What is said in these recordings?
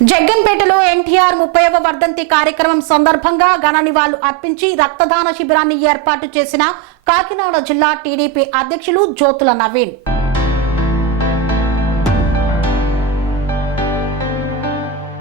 జగ్గంపేటలో ఎన్టీఆర్ 30వ వర్ధంతి కార్యక్రమం సందర్భంగా ఘన నివాళులు అర్పించి రక్తదాన శిబిరాన్ని ఏర్పాటు చేసిన కాకినాడ జిల్లా టీడీపీ అధ్యక్షులు జ్యోతుల నవీన్.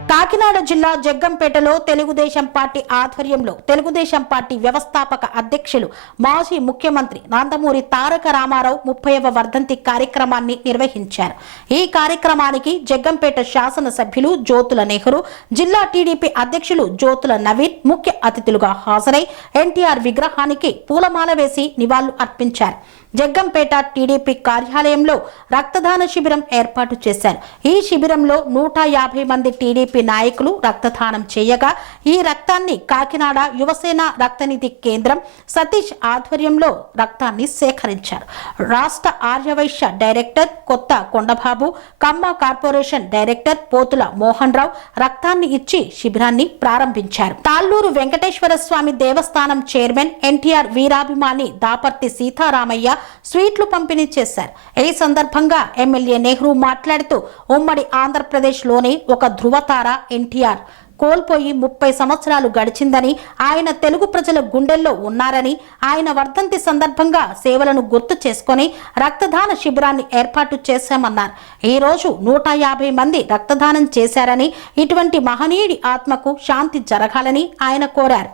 కాకినాడ జిల్లా జగ్గంపేటలో తెలుగుదేశం పార్టీ ఆధ్వర్యంలో తెలుగుదేశం పార్టీ వ్యవస్థాపక అధ్యక్షులు మాజీ ముఖ్యమంత్రి నందమూరి తారక రామారావు 30వ వర్ధంతి కార్యక్రమాన్ని నిర్వహించారు. ఈ కార్యక్రమానికి జగ్గంపేట శాసనసభ్యులు జ్యోతుల నెహ్రూ, జిల్లా టీడీపీ అధ్యక్షులు జ్యోతుల నవీన్ ముఖ్య అతిథులుగా హాజరై ఎన్టీఆర్ విగ్రహానికి పూలమాల వేసి నివాళులు అర్పించారు. జగ్గంపేట టీడీపీ కార్యాలయంలో రక్తదాన శిబిరం ఏర్పాటు చేశారు. ఈ శిబిరంలో 150 మంది టీడీపీ నాయకులు రక్తదానం చేయగా ఈ రక్తాన్ని కాకినాడ యువసేన రక్తనిధి కేంద్రం సతీష్ ఆధ్వర్యంలో రక్తాన్ని సేకరించారు. రాష్ట్ర ఆర్యవైశ్య డైరెక్టర్ కొత్త కొండబాబు, కమ్మ కార్పొరేషన్ డైరెక్టర్ పోతుల మోహన్ రావు రక్తాన్ని ఇచ్చి శిబిరాన్ని ప్రారంభించారు. తాళ్లూరు వెంకటేశ్వర స్వామి దేవస్థానం చైర్మన్ ఎన్టీఆర్ వీరాభిమాని దాపర్తి సీతారామయ్య స్వీట్లు పంపిణీ చేశారు. ఈ సందర్భంగా ఎమ్మెల్యే నెహ్రూ మాట్లాడుతూ ఉమ్మడి ఆంధ్రప్రదేశ్లోని ఒక ధృవతార ఎన్టీఆర్ కోల్పోయి 30 సంవత్సరాలు గడిచిందని, ఆయన తెలుగు ప్రజల గుండెల్లో ఉన్నారని, ఆయన వర్ధంతి సందర్భంగా సేవలను గుర్తు చేసుకుని రక్తదాన శిబిరాన్ని ఏర్పాటు చేశామన్నారు. ఈ రోజు 150 మంది రక్తదానం చేశారని, ఇటువంటి మహనీయుడి ఆత్మకు శాంతి జరగాలని ఆయన కోరారు.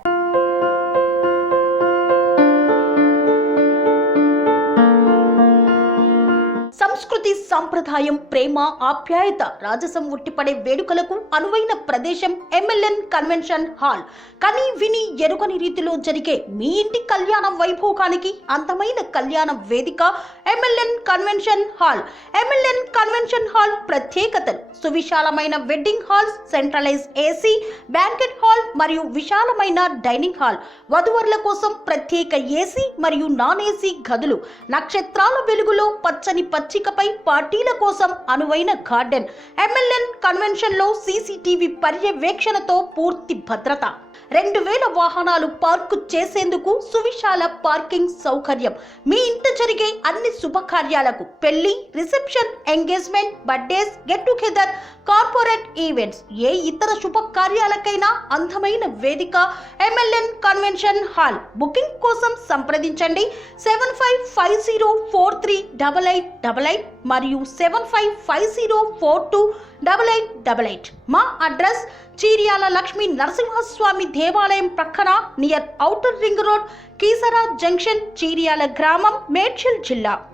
సంస్కృతి, సంప్రదాయం, ప్రేమ, ఆప్యాయత, రాజసం ఉట్టిపడే వేడుకలకు అనువైన ప్రదేశం ఎంఎల్ఎన్ కన్వెన్షన్ హాల్. కని విని ఎరుగని రీతిలో జరిగే మీ ఇంటి కళ్యాణ వైభోగానికి అందమైన కళ్యాణ వేదిక MLN convention hall. MLN convention hall ప్రత్యేకతలు: సువిశాలమైన wedding halls, centralise AC banquet hall మరియు విశాలమైన డైనింగ్ హాల్, వధువరుల కోసం ప్రత్యేక ఏసీ మరియు నాన్ ఏసీ గదులు, నక్షత్రాల వెలుగులో పచ్చని పచ్చికపై పార్టీల కోసం అనువైన గార్డెన్. ఎంఎల్ఎన్ కన్వెన్షన్ లో సీసీటీవీ పర్యవేక్షణతో పూర్తి భద్రత, 2000 వాహనాలు పార్కు చేసేందుకు సువిశాల పార్కింగ్ సౌకర్యం. మీ ఇంట జరిగే అన్ని శుభకార్యాలకు, పెళ్లి, reception, engagement, birthdays, get together, corporate events, ఏ ఇతర శుభకార్యాలకైనా అందమైన వేదిక ఎంఎల్ఎన్ కన్వెన్షన్ హాల్. బుకింగ్ కోసం సంప్రదించండి 7550438888 మరియు 7550428888. మా అడ్రస్ చీర్యాల లక్ష్మీ నరసింహస్వామి దేవాలయం ప్రక్కన, near outer ring road, Keesara junction, Cheeryal గ్రామం, మేడ్చల్ జిల్లా.